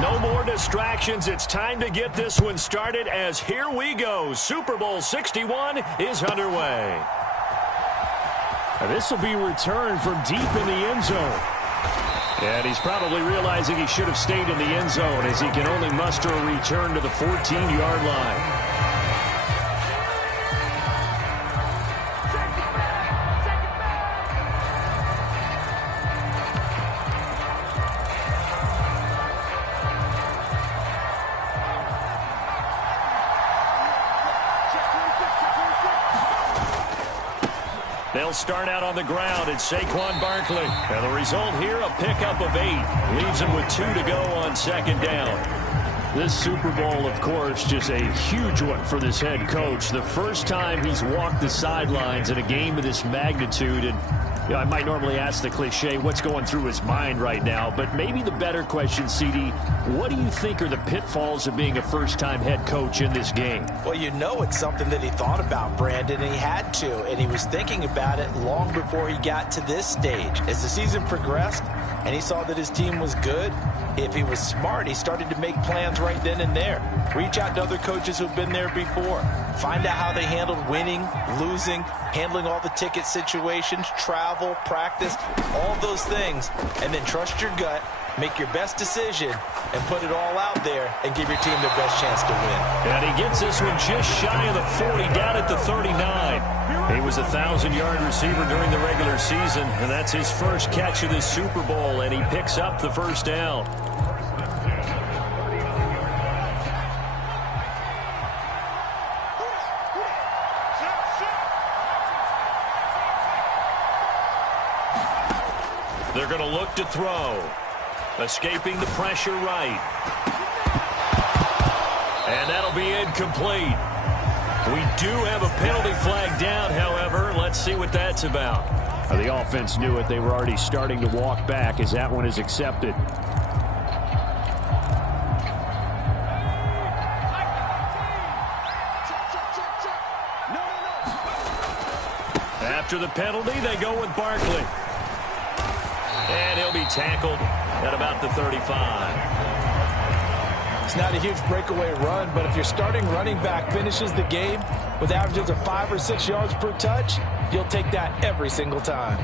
No more distractions. It's time to get this one started as here we go. Super Bowl 61 is underway. This will be returned from deep in the end zone. And he's probably realizing he should have stayed in the end zone as he can only muster a return to the 14-yard line. They'll start out on the ground. It's Saquon Barkley. And the result here, a pickup of 8. Leaves him with 2 to go on second down. This Super Bowl, of course, just a huge one for this head coach. The first time he's walked the sidelines in a game of this magnitude. And you know, I might normally ask the cliche, what's going through his mind right now? But maybe the better question, CD, what do you think are the pitfalls of being a first-time head coach in this game? Well, you know it's something that he thought about, Brandon, and he had to. And he was thinking about it long before he got to this stage. As the season progressed and he saw that his team was good, if he was smart, he started to make plans right then and there. Reach out to other coaches who've been there before. Find out how they handled winning, losing, handling all the ticket situations, travel, practice, all those things. And then trust your gut, make your best decision, and put it all out there and give your team their best chance to win. And he gets this one just shy of the 40, down at the 39. He was a 1,000-yard receiver during the regular season, and that's his first catch of this Super Bowl, and he picks up the first down. They're going to look to throw. Escaping the pressure right. And that'll be incomplete. We do have a penalty flag down, however. Let's see what that's about. The offense knew it. They were already starting to walk back as that one is accepted. After the penalty, they go with Barkley. And he'll be tackled at about the 35. It's not a huge breakaway run, but if your starting running back finishes the game with averages of 5 or 6 yards per touch, you'll take that every single time.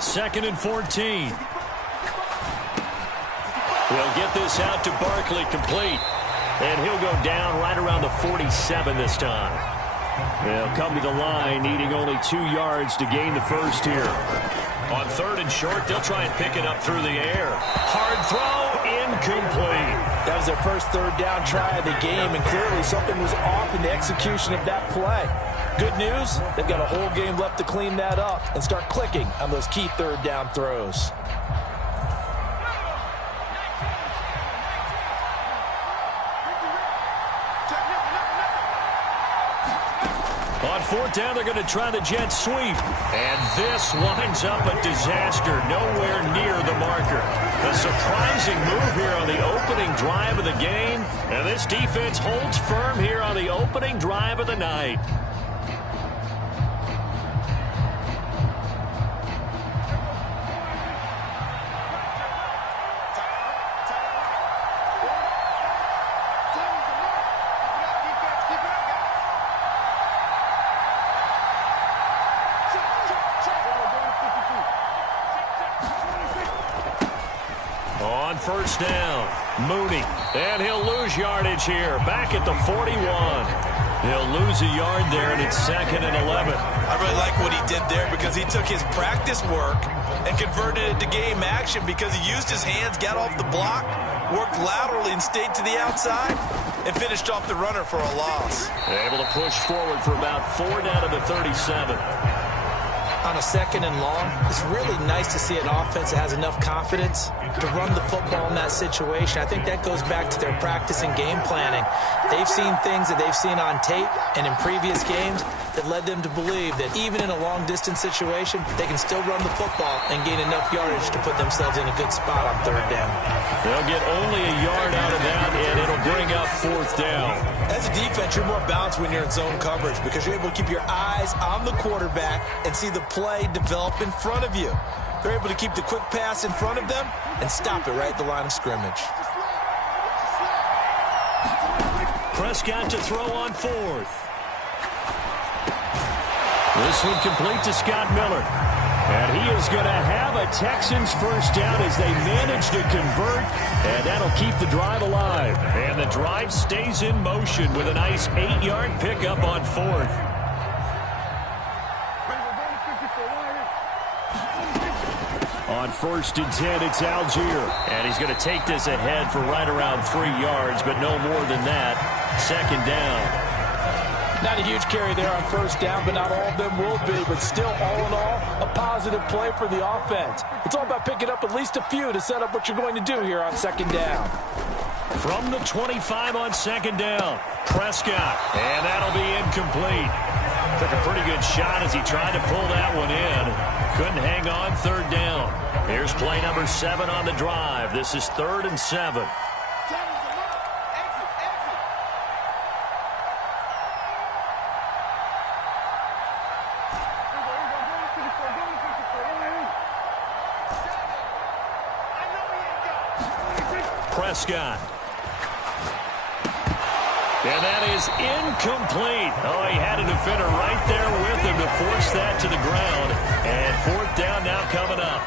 Second and 14. They'll get this out to Barkley, complete. And he'll go down right around the 47 this time. They'll come to the line, needing only 2 yards to gain the first here. On third and short, they'll try and pick it up through the air. Hard throw, incomplete. That was their first third down try of the game, and clearly something was off in the execution of that play. Good news, they've got a whole game left to clean that up and start clicking on those key third down throws. On fourth down, they're going to try the jet sweep. And this winds up a disaster, nowhere near the marker. A surprising move here on the opening drive of the game. And this defense holds firm here on the opening drive of the night. On first down, Mooney, and he'll lose yardage here, back at the 41. He'll lose a yard there, and it's second and 11. I really like what he did there because he took his practice work and converted it to game action because he used his hands, got off the block, worked laterally and stayed to the outside, and finished off the runner for a loss. Able to push forward for about 4 down to the 37. On a second and long, it's really nice to see an offense that has enough confidence to run the football in that situation. I think that goes back to their practice and game planning. They've seen things that they've seen on tape and in previous games that led them to believe that even in a long-distance situation, they can still run the football and gain enough yardage to put themselves in a good spot on third down. They'll get only a yard out of that, and it'll bring up fourth down. As a defense, you're more balanced when you're in zone coverage because you're able to keep your eyes on the quarterback and see the play develop in front of you. They're able to keep the quick pass in front of them and stop it right at the line of scrimmage. Prescott to throw on fourth. This one complete to Scott Miller. And he is going to have a Texans first down as they manage to convert. And that'll keep the drive alive. And the drive stays in motion with a nice 8-yard pickup on fourth. On 1st and 10, it's Algier. And he's going to take this ahead for right around 3 yards, but no more than that. Second down. Not a huge carry there on first down, but not all of them will be. But still, all in all, a positive play for the offense. It's all about picking up at least a few to set up what you're going to do here on second down. From the 25 on second down, Prescott. And that'll be incomplete. Took a pretty good shot as he tried to pull that one in. Couldn't hang on third down. Here's play number 7 on the drive. This is 3rd and 7. Prescott. And that is incomplete. Oh, he had a defender right there with him to force that to the ground. And fourth down now coming up.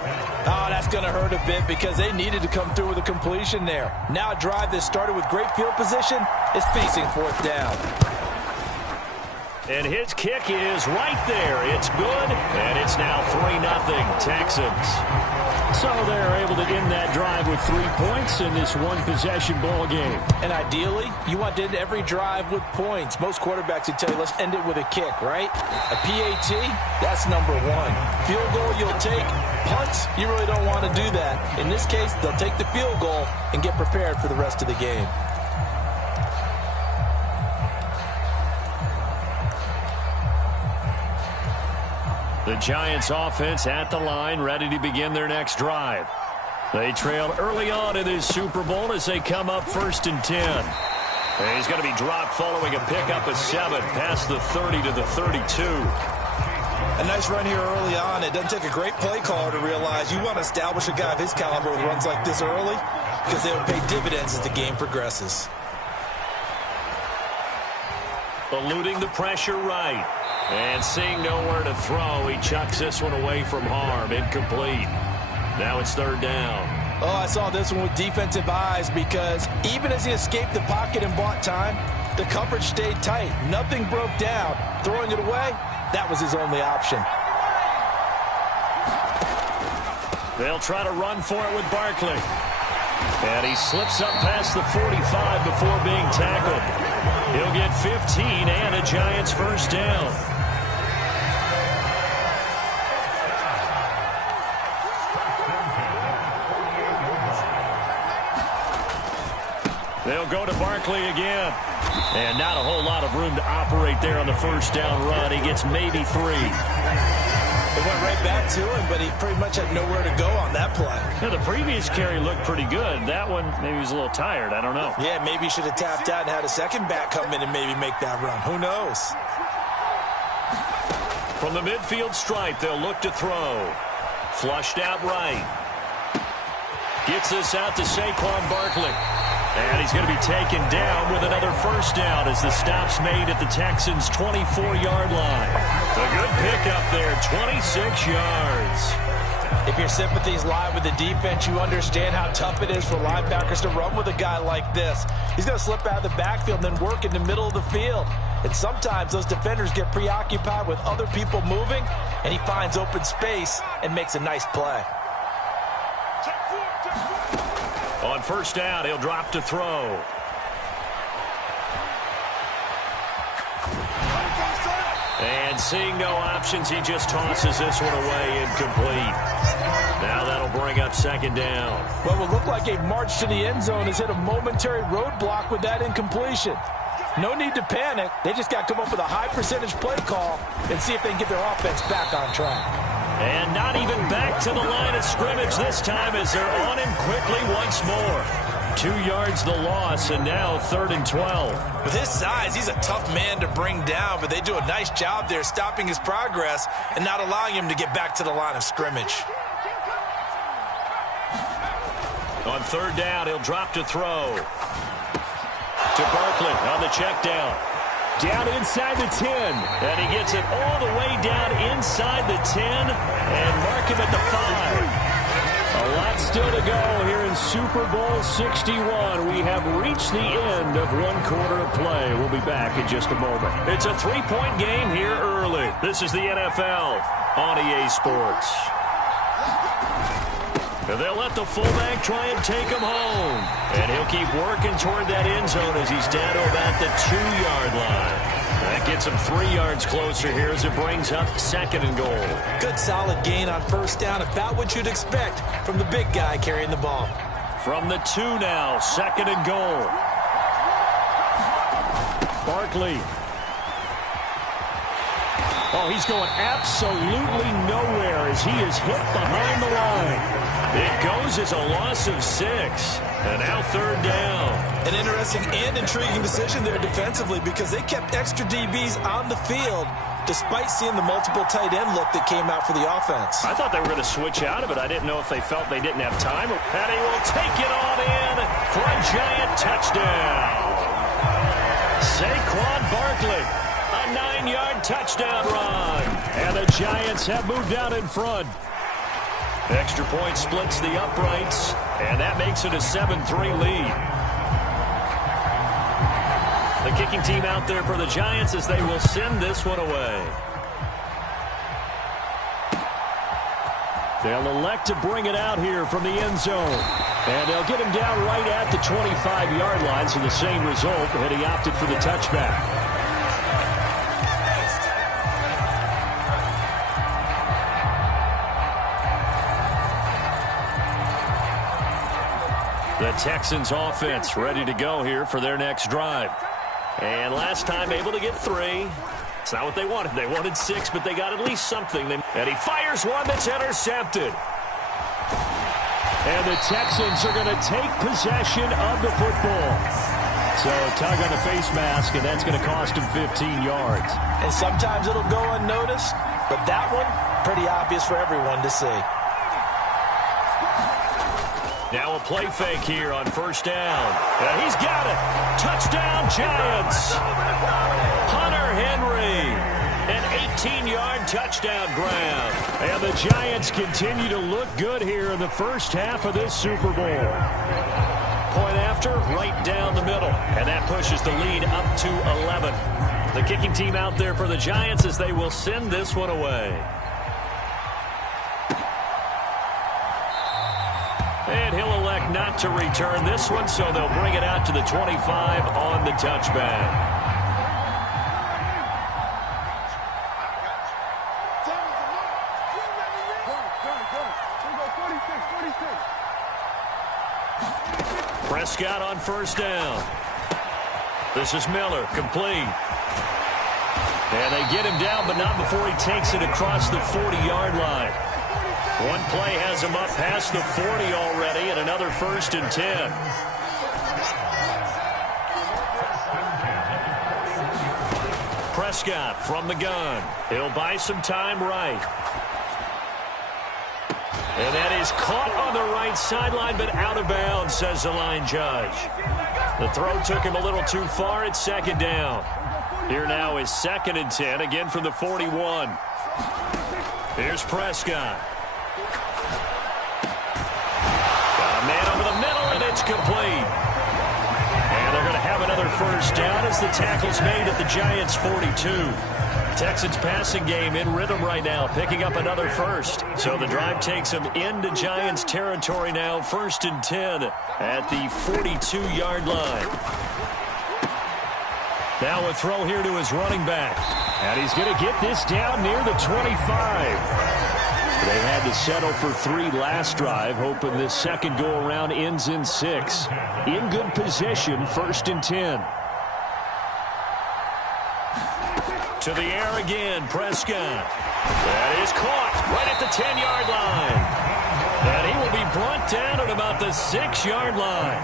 Oh, that's going to hurt a bit because they needed to come through with a completion there. Now a drive that started with great field position is facing fourth down. And his kick is right there. It's good, and it's now 3-0 Texans. So they're able to end that drive with 3 points in this one-possession ball game. And ideally, you want to end every drive with points. Most quarterbacks would tell you, let's end it with a kick, right? A PAT, that's number 1. Field goal, you'll take. Punts, you really don't want to do that. In this case, they'll take the field goal and get prepared for the rest of the game. The Giants offense at the line, ready to begin their next drive. They trailed early on in this Super Bowl as they come up 1st and 10. And he's going to be dropped following a pickup of 7 past the 30 to the 32. A nice run here early on. It doesn't take a great play caller to realize you want to establish a guy of his caliber with runs like this early because they'll pay dividends as the game progresses. Eluding the pressure right. And seeing nowhere to throw, he chucks this one away from harm. Incomplete. Now it's 3rd down. Oh, I saw this one with defensive eyes because even as he escaped the pocket and bought time, the coverage stayed tight. Nothing broke down. Throwing it away, that was his only option. They'll try to run for it with Barkley. And he slips up past the 45 before being tackled. He'll get 15 and a Giants first down. They'll go to Barkley again. And not a whole lot of room to operate there on the first down run. He gets maybe 3. It went right back to him, but he pretty much had nowhere to go on that play. Yeah, the previous carry looked pretty good. That one, maybe he was a little tired. I don't know. Yeah, maybe he should have tapped out and had a second back come in and maybe make that run. Who knows? From the midfield stripe, they'll look to throw. Flushed out right. Gets this out to Saquon Barkley. And he's going to be taken down with another first down as the stop's made at the Texans' 24-yard line. A good pickup there, 26 yards. If your sympathies lie with the defense, you understand how tough it is for linebackers to run with a guy like this. He's going to slip out of the backfield and then work in the middle of the field. And sometimes those defenders get preoccupied with other people moving, and he finds open space and makes a nice play. On first down, he'll drop to throw. And seeing no options, he just tosses this one away incomplete. Now that'll bring up second down. What will look like a march to the end zone has hit a momentary roadblock with that incompletion. No need to panic. They just got to come up with a high percentage play call and see if they can get their offense back on track. And not even back to the line of scrimmage this time as they're on him quickly once more. 2 yards the loss, and now 3rd and 12. With his size, he's a tough man to bring down, but they do a nice job there stopping his progress and not allowing him to get back to the line of scrimmage. On 3rd down, he'll drop to throw. To Barkley on the check down. Down inside the 10. And he gets it all the way down inside the 10 and mark him at the 5. A lot still to go here in Super Bowl 61. We have reached the end of 1 quarter of play. We'll be back in just a moment. It's a 3-point game here early. This is the NFL on EA Sports. And they'll let the fullback try and take him home. And he'll keep working toward that end zone as he's down to about the 2-yard line. That gets him 3 yards closer here as it brings up 2nd and goal. Good solid gain on 1st down, about what you'd expect from the big guy carrying the ball. From the 2 now, 2nd and goal. Barkley. Oh, he's going absolutely nowhere as he is hit behind the line. It goes as a loss of 6. And now 3rd down. An interesting and intriguing decision there defensively because they kept extra DBs on the field despite seeing the multiple tight end look that came out for the offense. I thought they were going to switch out of it. I didn't know if they felt they didn't have time. And he will take it on in for a giant touchdown. Saquon Barkley, a 9-yard touchdown run. And the Giants have moved out in front. Extra point splits the uprights, and that makes it a 7-3 lead. The kicking team out there for the Giants as they will send this one away. They'll elect to bring it out here from the end zone. And they'll get him down right at the 25-yard line, so the same result, and he opted for the touchback. The Texans offense ready to go here for their next drive. And last time able to get 3. It's not what they wanted. They wanted 6, but they got at least something. And he fires one that's intercepted. And the Texans are going to take possession of the football. So tug on the face mask, and that's going to cost him 15 yards. And sometimes it'll go unnoticed, but that one, pretty obvious for everyone to see. Now a play fake here on 1st down. And he's got it. Touchdown, Giants. Hunter Henry. An 18-yard touchdown grab. And the Giants continue to look good here in the first half of this Super Bowl. Point after, right down the middle. And that pushes the lead up to 11. The kicking team out there for the Giants as they will send this one away. And he'll elect not to return this one, so they'll bring it out to the 25 on the touchback. Prescott on 1st down. This is Miller, complete. And they get him down, but not before he takes it across the 40-yard line. One play has him up past the 40 already, and another 1st and 10. Prescott from the gun. He'll buy some time right. And that is caught on the right sideline, but out of bounds, says the line judge. The throw took him a little too far. It's 2nd down. Here now is 2nd and 10, again from the 41. Here's Prescott. Man over the middle, and it's complete. And they're going to have another 1st down as the tackle's made at the Giants' 42. Texans passing game in rhythm right now, picking up another 1st. So the drive takes them into Giants territory now, 1st and 10 at the 42-yard line. Now a throw here to his running back. And he's going to get this down near the 25. They had to settle for 3 last drive, hoping this second go-around ends in 6. In good position, 1st and 10. To the air again, Prescott. That is caught right at the 10-yard line. And he will be brought down at about the 6-yard line.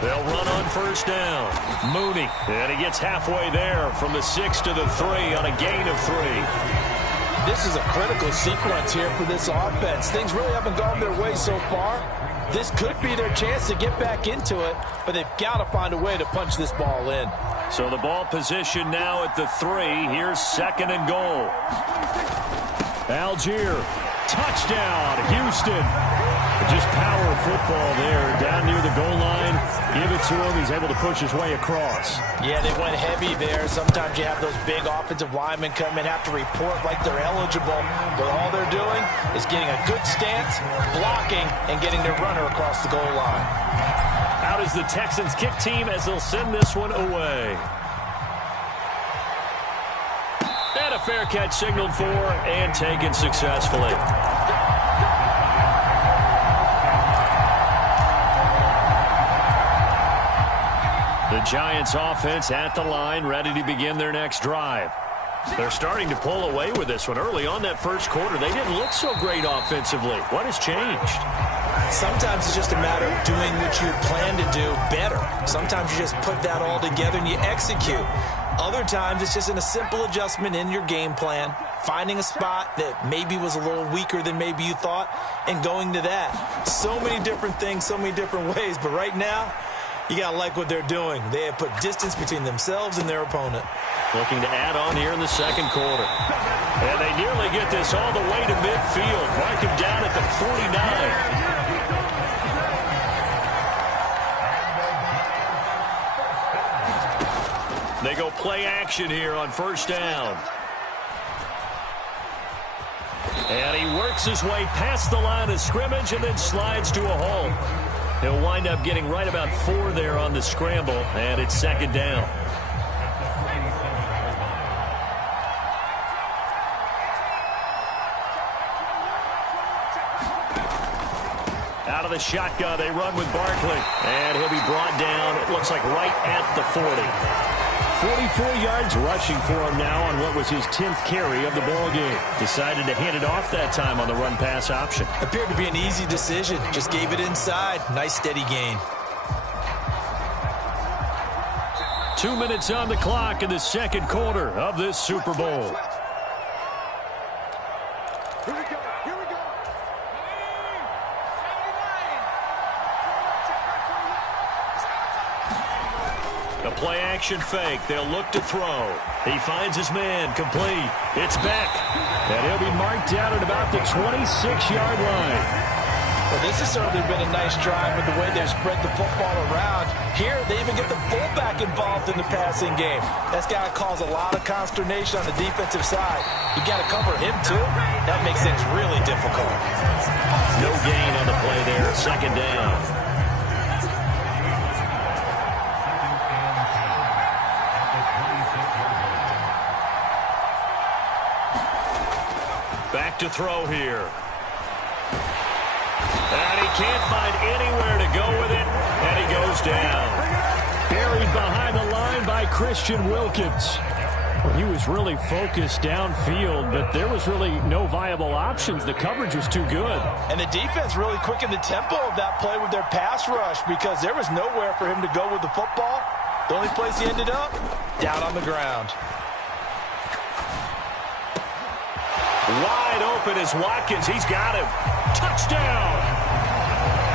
They'll run on first down. Mooney, and he gets halfway there from the 6 to the 3 on a gain of 3. This is a critical sequence here for this offense. Things really haven't gone their way so far. This could be their chance to get back into it, but they've got to find a way to punch this ball in. So the ball position now at the 3. Here's 2nd and goal. Algier, touchdown, Houston. Just power football there down near the goal line. Give it to him. He's able to push his way across. Yeah, they went heavy there. Sometimes you have those big offensive linemen come in, have to report like they're eligible. But all they're doing is getting a good stance, blocking, and getting their runner across the goal line. Out is the Texans kick team as they'll send this one away. And a fair catch signaled for and taken successfully. The Giants offense at the line, ready to begin their next drive. They're starting to pull away with this one. Early on that first quarter, they didn't look so great offensively. What has changed? Sometimes it's just a matter of doing what you plan to do better. Sometimes you just put that all together and you execute. Other times it's just a simple adjustment in your game plan, finding a spot that maybe was a little weaker than maybe you thought, and going to that. So many different things, so many different ways, but right now, you got to like what they're doing. They have put distance between themselves and their opponent. Looking to add on here in the second quarter. And they nearly get this all the way to midfield. Mark him down at the 49. They go play action here on first down. And he works his way past the line of scrimmage and then slides to a hole. He'll wind up getting right about 4 there on the scramble, and it's 2nd down. Out of the shotgun, they run with Barkley, and he'll be brought down, it looks like right at the 40. 44 yards rushing for him now on what was his 10th carry of the ball game. Decided to hand it off that time on the run-pass option. Appeared to be an easy decision. Just gave it inside. Nice, steady gain. 2 minutes on the clock in the second quarter of this Super Bowl. A play-action fake. They'll look to throw. He finds his man. Complete. It's Beck. And he'll be marked down at about the 26-yard line. Well, this has certainly been a nice drive with the way they've spread the football around. Here, they even get the fullback involved in the passing game. That's got to cause a lot of consternation on the defensive side. You got to cover him, too. That makes things really difficult. No gain on the play there. 2nd down. Back to throw here. And he can't find anywhere to go with it, and he goes down. Buried behind the line by Christian Wilkins. Well, he was really focused downfield, but there was really no viable options. The coverage was too good. And the defense really quickened the tempo of that play with their pass rush because there was nowhere for him to go with the football. The only place he ended up, down on the ground. Wide open is Watkins. He's got him. Touchdown.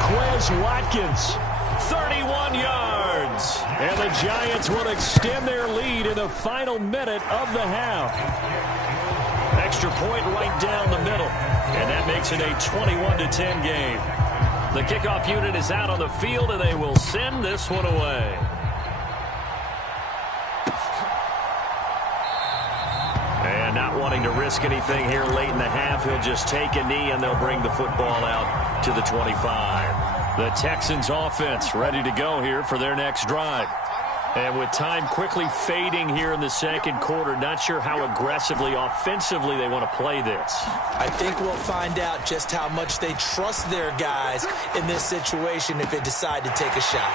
Quez Watkins, 31 yards. And the Giants will extend their lead in the final minute of the half. Extra point right down the middle. And that makes it a 21-10 game. The kickoff unit is out on the field, and they will send this one away. And not wanting to risk anything here late in the half, he'll just take a knee, and they'll bring the football out to the 25. The Texans offense ready to go here for their next drive. And with time quickly fading here in the second quarter, not sure how aggressively, offensively they want to play this. I think we'll find out just how much they trust their guys in this situation if they decide to take a shot.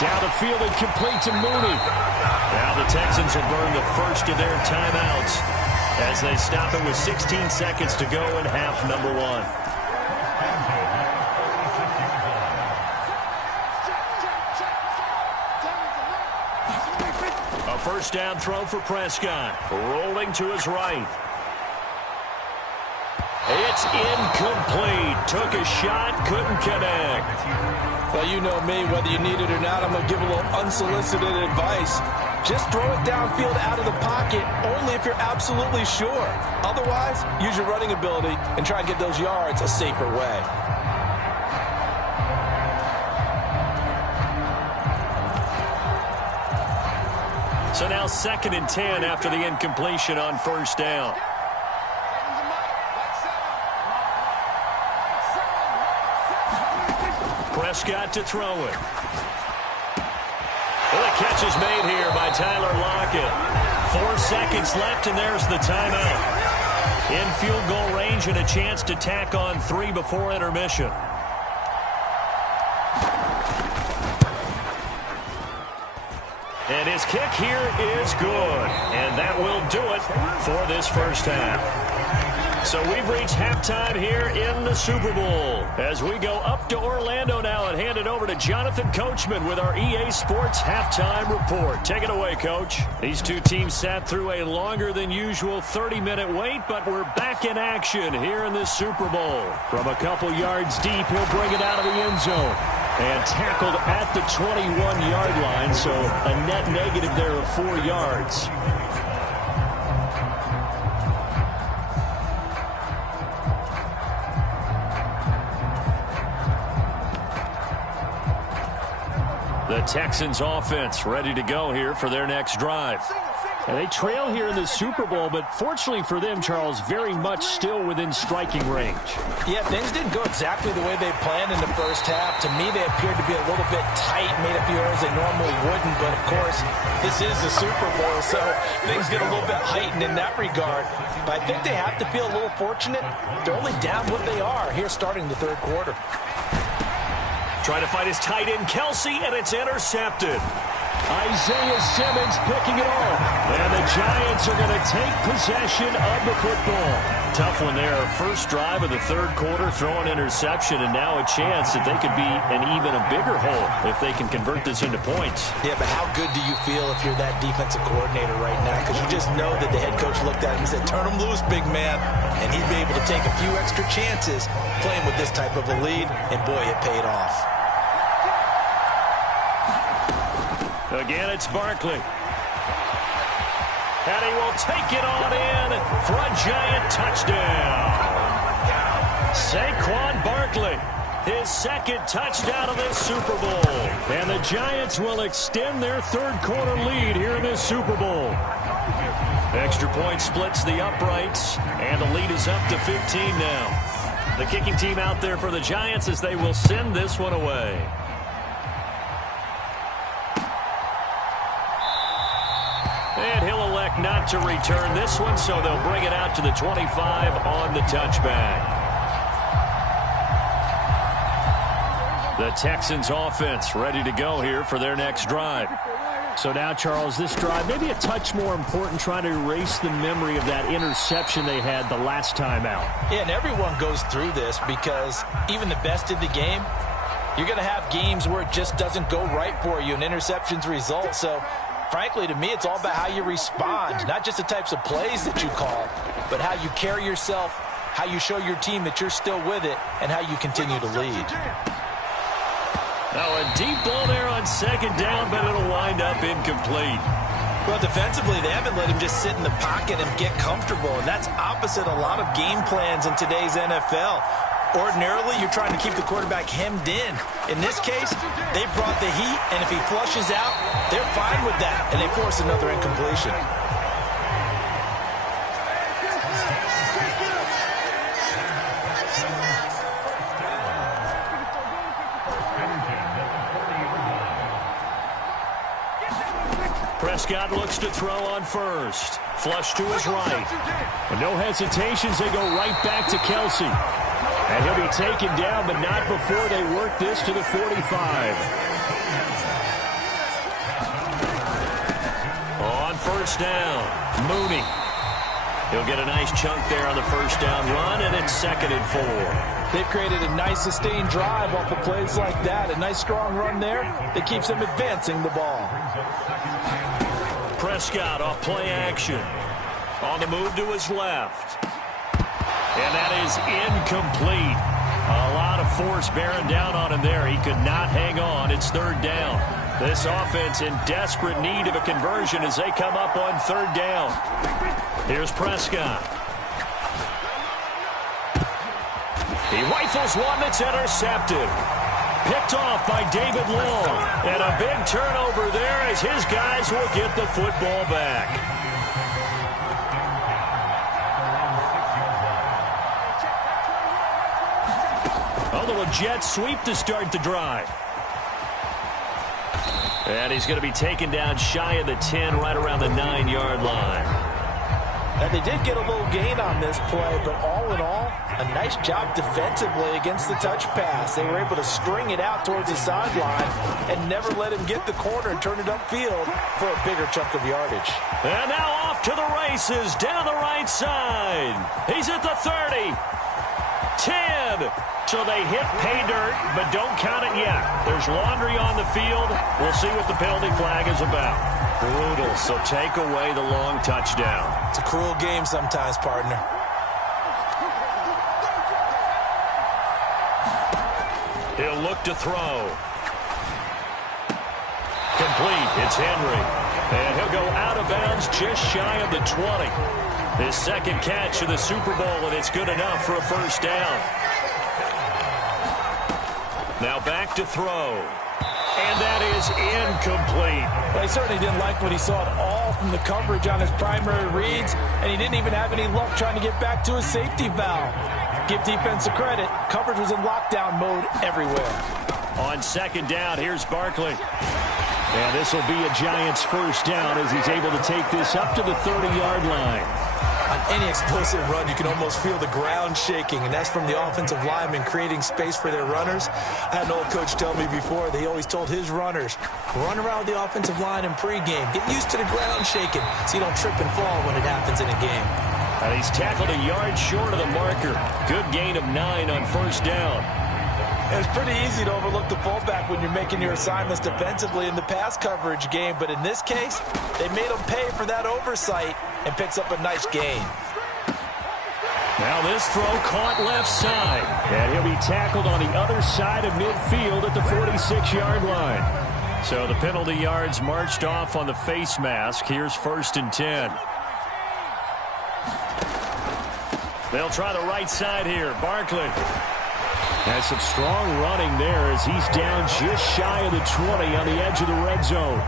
Down the field and complete to Mooney. Now the Texans will burn the first of their timeouts as they stop it with 16 seconds to go in half number 1. A first down throw for Prescott. Rolling to his right. It's incomplete. Took a shot, couldn't connect. Well, you know me, whether you need it or not, I'm going to give a little unsolicited advice. Just throw it downfield out of the pocket, only if you're absolutely sure. Otherwise, use your running ability and try and get those yards a safer way. So now 2nd and 10 after the incompletion on first down. Prescott to throw it. Well, the catch is made here by Tyler Lockett. 4 seconds left, and there's the timeout. In field goal range and a chance to tack on 3 before intermission. And his kick here is good. And that will do it for this first half. So we've reached halftime here in the Super Bowl. As we go up to Orlando now and hand it over to Jonathan Coachman with our EA Sports Halftime Report. Take it away, Coach. These two teams sat through a longer than usual 30-minute wait, but we're back in action here in this Super Bowl. From a couple yards deep, he'll bring it out of the end zone. And tackled at the 21-yard line, so a net negative there of 4 yards. The Texans offense ready to go here for their next drive. And they trail here in the Super Bowl, but fortunately for them, Charles, very much still within striking range. Yeah, things didn't go exactly the way they planned in the first half. To me, they appeared to be a little bit tight, made a few errors they normally wouldn't. But, of course, this is the Super Bowl, so things get a little bit heightened in that regard. But I think they have to feel a little fortunate. They're only down what they are here starting the third quarter. Trying to find his tight end, Kelsey, and it's intercepted. Isaiah Simmons picking it off. And the Giants are going to take possession of the football. Tough one there. First drive of the third quarter, throw an interception, and now a chance that they could be an even a bigger hole if they can convert this into points. Yeah, but how good do you feel if you're that defensive coordinator right now? Because you just know that the head coach looked at him and said, turn him loose, big man. And he'd be able to take a few extra chances playing with this type of a lead, and boy, it paid off. Again, it's Barkley. And he will take it on in for a Giant touchdown. Saquon Barkley, his second touchdown of this Super Bowl. And the Giants will extend their third quarter lead here in this Super Bowl. Extra point splits the uprights, and the lead is up to 15 now. The kicking team out there for the Giants as they will send this one away. And he'll elect not to return this one, so they'll bring it out to the 25 on the touchback. The Texans offense ready to go here for their next drive. So now, Charles, this drive maybe a touch more important, trying to erase the memory of that interception they had the last time out. Yeah, and everyone goes through this because even the best in the game, you're going to have games where it just doesn't go right for you and interceptions result. So frankly, to me, it's all about how you respond, not just the types of plays that you call, but how you carry yourself, how you show your team that you're still with it, and how you continue to lead. Now a deep ball there on second down, but it'll wind up incomplete. Well, defensively, they haven't let him just sit in the pocket and get comfortable, and that's opposite a lot of game plans in today's NFL. Ordinarily, you're trying to keep the quarterback hemmed in. In this case, they brought the heat, and if he flushes out, they're fine with that, and they force another incompletion. Prescott looks to throw on first. Flush to his right. With no hesitations, they go right back to Kelsey. And he'll be taken down, but not before they work this to the 45. first down. Mooney. He'll get a nice chunk there on the first down run, and it's 2nd and 4. They've created a nice sustained drive off of plays like that. A nice strong run there that keeps them advancing the ball. Prescott off play action. On the move to his left. And that is incomplete. A lot of force bearing down on him there. He could not hang on. It's 3rd down. This offense in desperate need of a conversion as they come up on 3rd down. Here's Prescott. He rifles one that's intercepted. Picked off by David Long. And a big turnover there as his guys will get the football back. A little jet sweep to start the drive. And he's going to be taken down shy of the 10, right around the 9-yard line. And they did get a little gain on this play, but all in all, a nice job defensively against the touch pass. They were able to string it out towards the sideline and never let him get the corner and turn it upfield for a bigger chunk of yardage. And now off to the races down the right side. He's at the 30. 10. So they hit pay dirt, but don't count it yet. There's laundry on the field. We'll see what the penalty flag is about. Brutal, so take away the long touchdown. It's a cruel game sometimes, partner. He'll look to throw. Complete. It's Henry. And he'll go out of bounds just shy of the 20. His 2nd catch of the Super Bowl, and it's good enough for a first down. Now back to throw. And that is incomplete. Well, he certainly didn't like what he saw at all from the coverage on his primary reads, and he didn't even have any luck trying to get back to his safety valve. Give defense a credit. Coverage was in lockdown mode everywhere. On 2nd down, here's Barkley. And this will be a Giants first down as he's able to take this up to the 30-yard line. On any explosive run, you can almost feel the ground shaking, and that's from the offensive linemen creating space for their runners. I had an old coach tell me before, they always told his runners, run around the offensive line in pregame. Get used to the ground shaking so you don't trip and fall when it happens in a game. And he's tackled a yard short of the marker. Good gain of 9 on first down. It's pretty easy to overlook the fullback when you're making your assignments defensively in the pass coverage game, but in this case, they made him pay for that oversight and picks up a nice gain. Now this throw caught left side, and he'll be tackled on the other side of midfield at the 46-yard line. So the penalty yards marched off on the face mask. Here's 1st and 10. They'll try the right side here. Barkley. Has some strong running there as he's down just shy of the 20 on the edge of the red zone.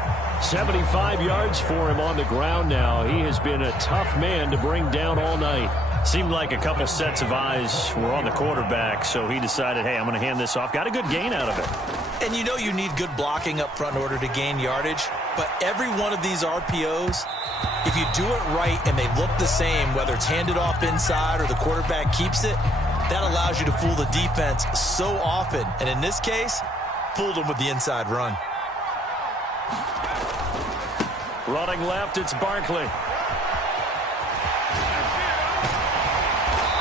75 yards for him on the ground now. He has been a tough man to bring down all night. Seemed like a couple sets of eyes were on the quarterback, so he decided, hey, I'm going to hand this off. Got a good gain out of it. And you know you need good blocking up front in order to gain yardage, but every one of these RPOs, if you do it right and they look the same, whether it's handed off inside or the quarterback keeps it, that allows you to fool the defense so often. And in this case, fooled them with the inside run. Running left, it's Barkley.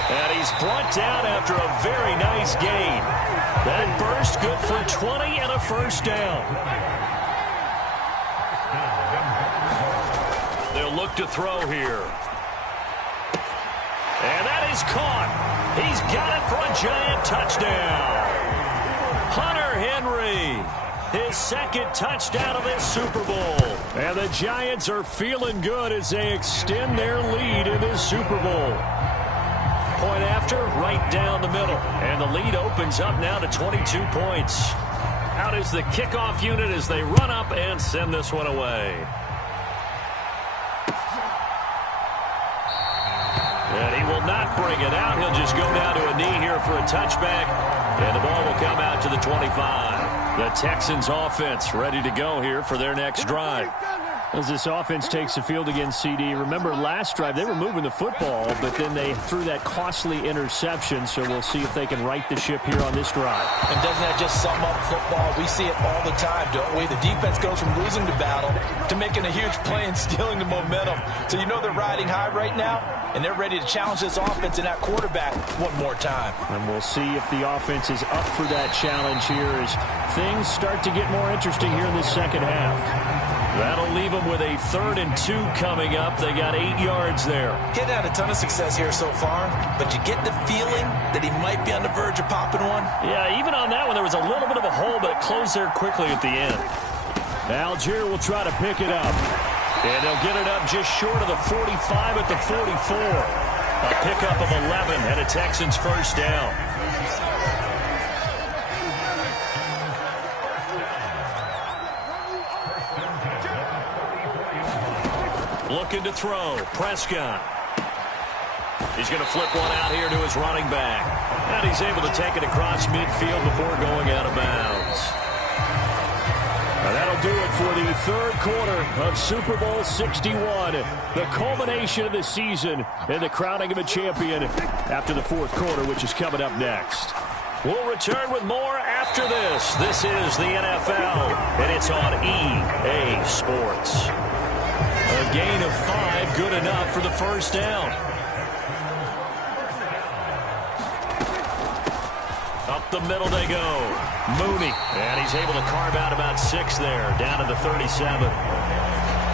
And he's brought down after a very nice gain. That burst good for 20 and a first down. They'll look to throw here. And that is caught. He's got it for a Giant touchdown. Hunter Henry, his 2nd touchdown of this Super Bowl. And the Giants are feeling good as they extend their lead in this Super Bowl. Point after, right down the middle. And the lead opens up now to 22 points. Out is the kickoff unit as they run up and send this one away. And he will not bring it out. He'll just go down to a knee here for a touchback. And the ball will come out to the 25. The Texans offense ready to go here for their next drive. As this offense takes the field against CD, remember last drive they were moving the football, but then they threw that costly interception, so we'll see if they can right the ship here on this drive. And doesn't that just sum up football? We see it all the time, don't we? The defense goes from losing the battle to making a huge play and stealing the momentum. So you know they're riding high right now, and they're ready to challenge this offense and that quarterback one more time. And we'll see if the offense is up for that challenge here as things start to get more interesting here in this second half. That'll leave them with a 3rd and 2 coming up. They got 8 yards there. He's had a ton of success here so far, but you get the feeling that he might be on the verge of popping one. Yeah, even on that one, there was a little bit of a hole, but it closed there quickly at the end. Algier will try to pick it up. And they'll get it up just short of the 45 at the 44. A pickup of 11 and a Texans first down. Looking to throw. Prescott. He's going to flip one out here to his running back. And he's able to take it across midfield before going out of bounds. That'll do it for the 3rd quarter of Super Bowl 61. The culmination of the season and the crowning of a champion after the 4th quarter, which is coming up next. We'll return with more after this. This is the NFL, and it's on EA Sports. A gain of 5, good enough for the first down. Up the middle they go. Mooney, and he's able to carve out about 6 there, down to the 37.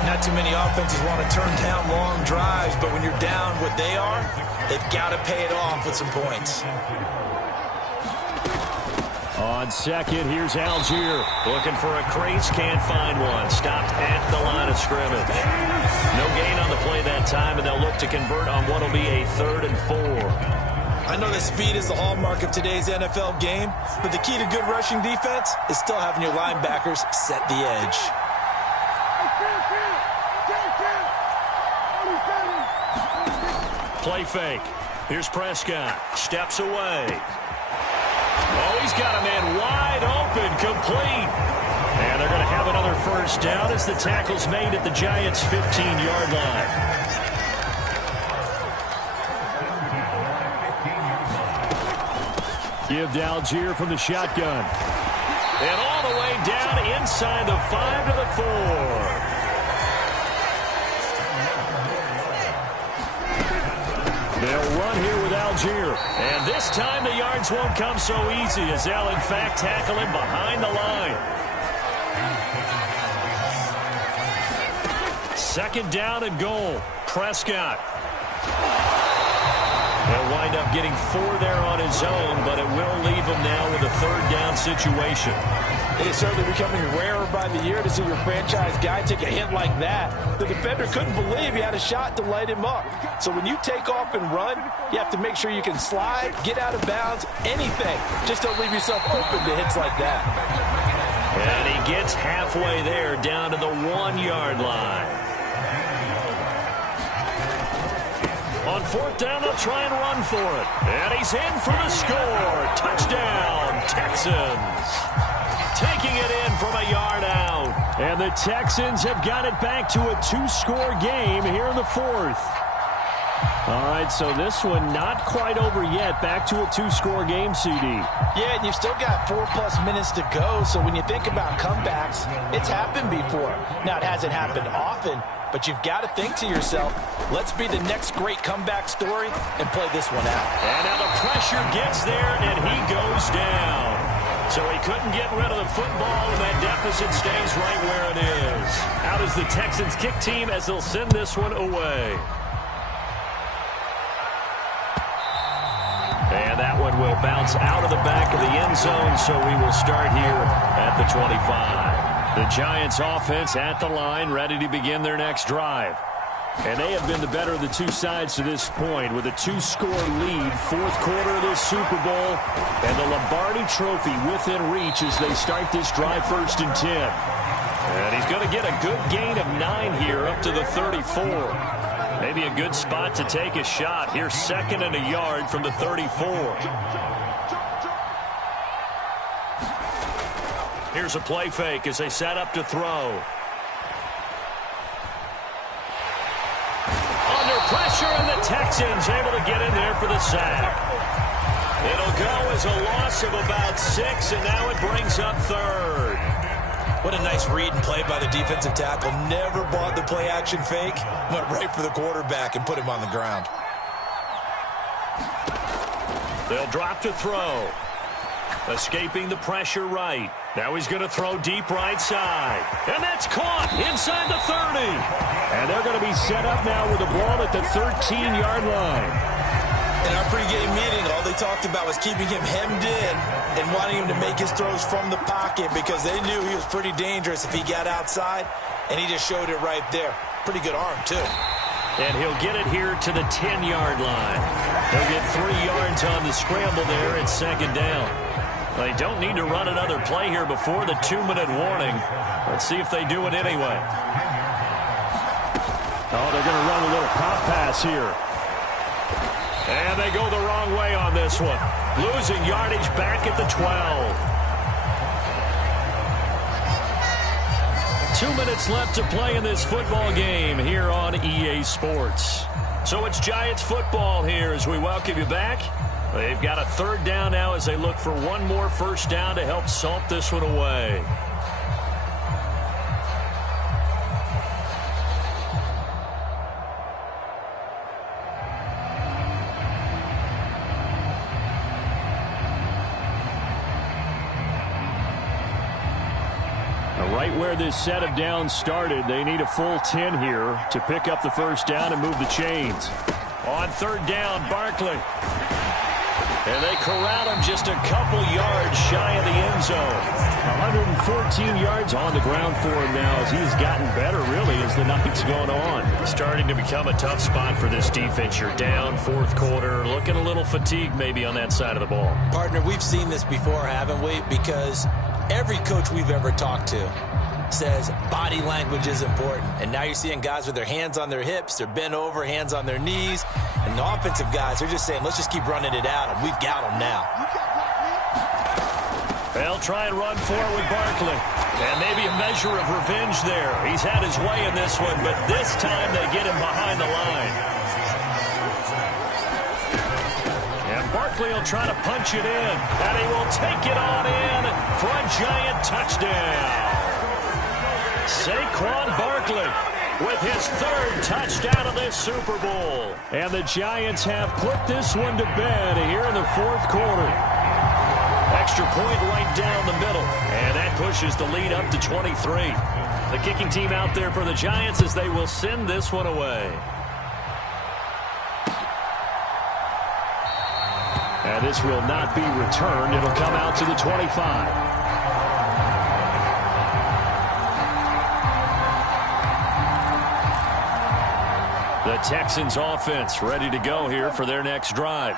Not too many offenses want to turn down long drives, but when you're down what they are, they've got to pay it off with some points. On second, here's Algier. Looking for a crease, can't find one. Stopped at the line of scrimmage. No gain on the play that time, and they'll look to convert on what will be a 3rd and 4. I know that speed is the hallmark of today's NFL game, but the key to good rushing defense is still having your linebackers set the edge. Play fake. Here's Prescott. Steps away. Oh, he's got a man wide open, complete. And they're going to have another first down as the tackle's made at the Giants' 15-yard line. Give to Algier from the shotgun. And all the way down inside the 5 to the 4. They'll run here with Algier. And this time the yards won't come so easy as they'll, in fact, tackle him behind the line. 2nd down and goal. Prescott. He'll wind up getting 4 there on his own, but it will leave him now with a 3rd down situation. It is certainly becoming rarer by the year to see your franchise guy take a hit like that. The defender couldn't believe he had a shot to light him up. So when you take off and run, you have to make sure you can slide, get out of bounds, anything. Just don't leave yourself open to hits like that. And he gets halfway there, down to the 1-yard line. On 4th down, they'll try and run for it. And he's in for the score. Touchdown, Texans. Taking it in from a yard out. And the Texans have got it back to a 2-score game here in the 4th. All right, so this one not quite over yet. Back to a 2-score game, CD. Yeah, and you've still got 4+ minutes to go. So when you think about comebacks, it's happened before. Now, it hasn't happened often, but you've got to think to yourself, let's be the next great comeback story and play this one out. And now the pressure gets there, and he goes down. So he couldn't get rid of the football, and that deficit stays right where it is. Out is the Texans kick team as they'll send this one away. And that one will bounce out of the back of the end zone, so we will start here at the 25. The Giants offense at the line, ready to begin their next drive. And they have been the better of the two sides to this point with a 2-score lead, 4th quarter of this Super Bowl, and the Lombardi Trophy within reach as they start this drive 1st and 10. And he's going to get a good gain of 9 here up to the 34. Maybe a good spot to take a shot. Here's 2nd and a yard from the 34. Here's a play fake as they set up to throw. Pressure, and the Texans able to get in there for the sack. It'll go as a loss of about 6, and now it brings up third. What a nice read and play by the defensive tackle. Never bought the play-action fake. Went right for the quarterback and put him on the ground. They'll drop to throw. Escaping the pressure right. Now he's going to throw deep right side. And that's caught inside the 30. And they're going to be set up now with the ball at the 13-yard line. In our pregame meeting, all they talked about was keeping him hemmed in and wanting him to make his throws from the pocket because they knew he was pretty dangerous if he got outside, and he just showed it right there. Pretty good arm, too. And he'll get it here to the 10-yard line. They'll get 3 yards on the scramble there at second down. They don't need to run another play here before the 2-minute warning. Let's see if they do it anyway. Oh, they're going to run a little pop pass here. And they go the wrong way on this one. Losing yardage back at the 12. 2 minutes left to play in this football game here on EA Sports. So it's Giants football here as we welcome you back. They've got a third down now as they look for one more first down to help salt this one away. Right where this set of downs started, they need a full 10 here to pick up the first down and move the chains. On third down, Barkley. And they corral him just a couple yards shy of the end zone. 114 yards on the ground for him now as he's gotten better, really, as the night's gone on. Starting to become a tough spot for this defense. You're down fourth quarter, looking a little fatigued maybe on that side of the ball. Partner, we've seen this before, haven't we? Because every coach we've ever talked to says body language is important. And now you're seeing guys with their hands on their hips, they're bent over, hands on their knees. And the offensive guys, they're just saying, let's just keep running it out, and we've got them now. They'll try and run forward with Barkley. And maybe a measure of revenge there. He's had his way in this one, but this time they get him behind the line. And Barkley will try to punch it in. And he will take it on in for a Giant touchdown. Saquon Barkley with his third touchdown of this Super Bowl. And the Giants have put this one to bed here in the fourth quarter. Extra point right down the middle. And that pushes the lead up to 23. The kicking team out there for the Giants as they will send this one away. And this will not be returned. It'll come out to the 25. The Texans offense ready to go here for their next drive.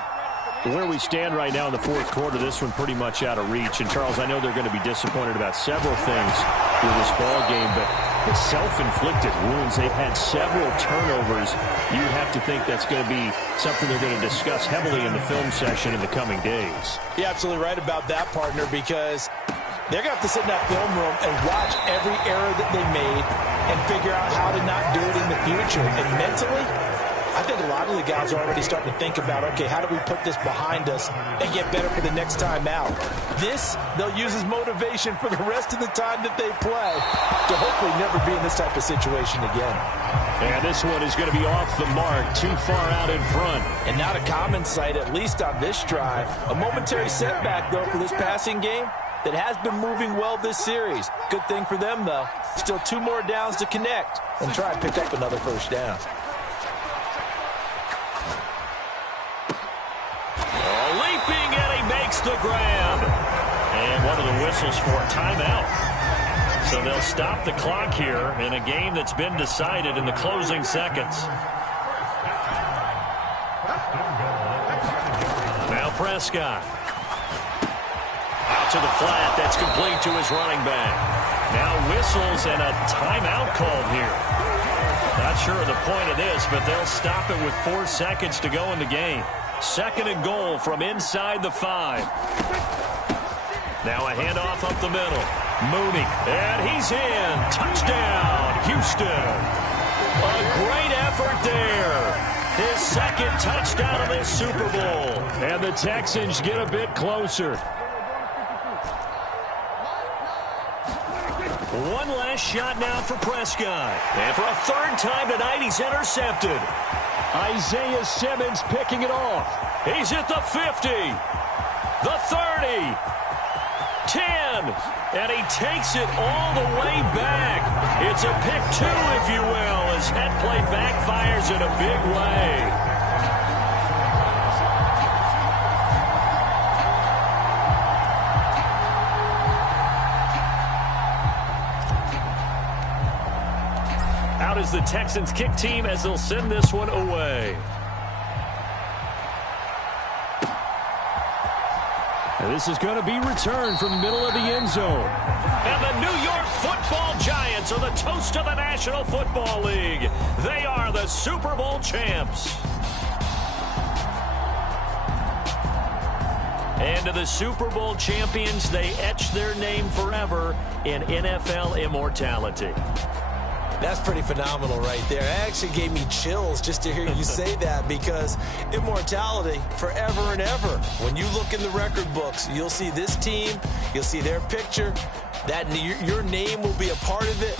Where we stand right now in the fourth quarter, this one pretty much out of reach. And, Charles, I know they're going to be disappointed about several things with this ball game, but the self-inflicted wounds, they've had several turnovers. You'd have to think that's going to be something they're going to discuss heavily in the film session in the coming days. You're absolutely right about that, partner, because they're going to have to sit in that film room and watch every error that they made and figure out how to not do it in the future. And mentally, I think a lot of the guys are already starting to think about, okay, how do we put this behind us and get better for the next time out? This, they'll use as motivation for the rest of the time that they play to hopefully never be in this type of situation again. And this one is going to be off the mark, too far out in front. And not a common sight, at least on this drive. A momentary setback, though, for this passing game that has been moving well this series. Good thing for them, though. Still 2 more downs to connect and try and pick up another first down. Leaping, and he makes the grab. And one of the whistles for a timeout. So they'll stop the clock here in a game that's been decided in the closing seconds. Now Prescott. Out to the flat. That's complete to his running back. Now whistles and a timeout called here. Not sure of the point of this, but they'll stop it with 4 seconds to go in the game. Second and goal from inside the 5. Now a handoff up the middle. Mooney, and he's in. Touchdown, Houston. A great effort there. His second touchdown of this Super Bowl. And the Texans get a bit closer. One last shot now for Prescott. And for a third time tonight, he's intercepted. Isaiah Simmons picking it off. He's at the 50, the 30, 10, and he takes it all the way back. It's a pick two, if you will, as that play backfires in a big way. Out is the Texans kick team as they'll send this one away. And this is going to be returned from the middle of the end zone. And the New York Football Giants are the toast of the National Football League. They are the Super Bowl champs. And to the Super Bowl champions, they etch their name forever in NFL immortality. That's pretty phenomenal right there. It actually gave me chills just to hear you say that, because immortality forever and ever. When you look in the record books, you'll see this team, you'll see their picture, that your name will be a part of it.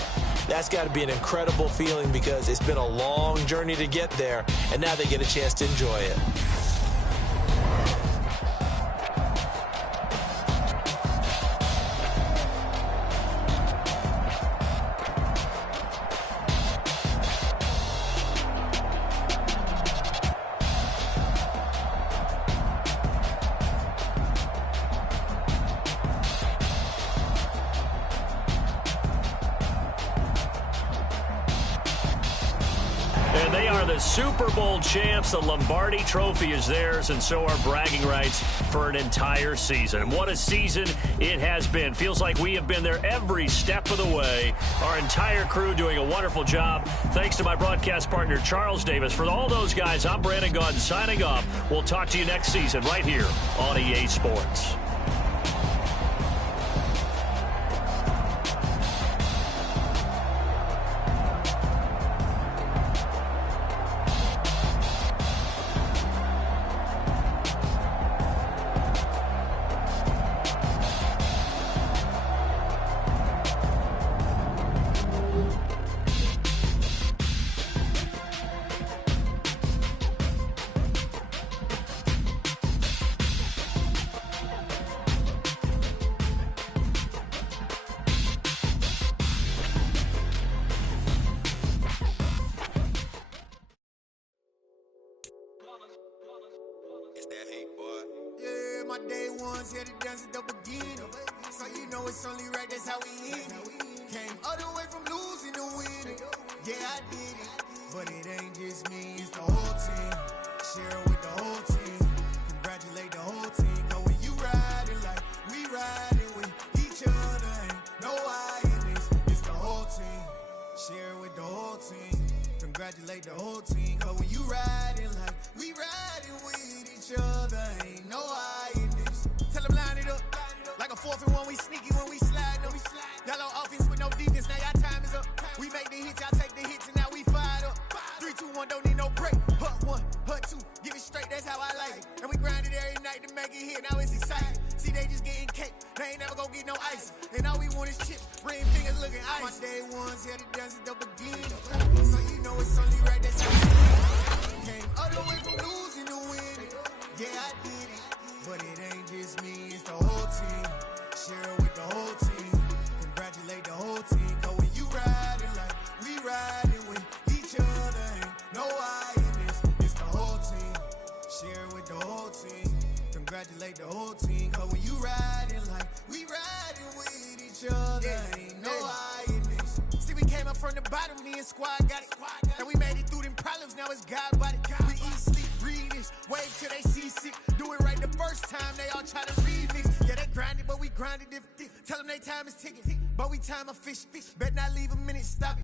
That's got to be an incredible feeling, because it's been a long journey to get there, and now they get a chance to enjoy it. And they are the Super Bowl champs. The Lombardi Trophy is theirs, and so are bragging rights for an entire season. And what a season it has been. Feels like we have been there every step of the way. Our entire crew doing a wonderful job. Thanks to my broadcast partner, Charles Davis. For all those guys, I'm Brandon Gaudin signing off. We'll talk to you next season right here on EA Sports. My day ones here to dance at the beginning. So you know it's only right, that's how we end it. Came all the way from losing to winning. Yeah, I did it. But it ain't just me, it's the whole team. Share it with the whole team. Congratulate the whole team. Cause when you riding like we riding with each other, ain't no I in this. It's the whole team. Share it with the whole team. Congratulate the whole team. Cause when you riding like we riding with each other, ain't no I in this. Tell them line it up. Like a 4th and 1, we sneaky when we slide them. Yellow offense with no defense, now y'all time is up. We make the hits, y'all take the hits, and now we fired up. 3, 2, 1, don't need no break. Hut 1, hut 2, give it straight, that's how I like it. And we grind it every night to make it hit, now it's exciting. See, they just getting cake, they ain't never gonna get no ice. And all we want is chips, ring fingers looking ice. My day ones here to dance at the beginning. So you know it's only right, that's how we came all the way from losing to winning. Yeah, I did it, but it ain't just me, it's the whole team. Share it with the whole team. Congratulate the whole team. Cause when you riding like we riding with each other, ain't no I in this. It's the whole team. Share it with the whole team. Congratulate the whole team. Cause when you riding like we riding with each other, ain't no I in this. See, we came up from the bottom, me and squad got it. And we made it through them problems, now it's God body. We eat, sleep, breathe this, wave till they see sick. Do it right the first time, they all try to remix. Yeah, they grinded, but we grinded different. Tell them they time is ticking, but we time a fish. Bet not leave a minute, stop it.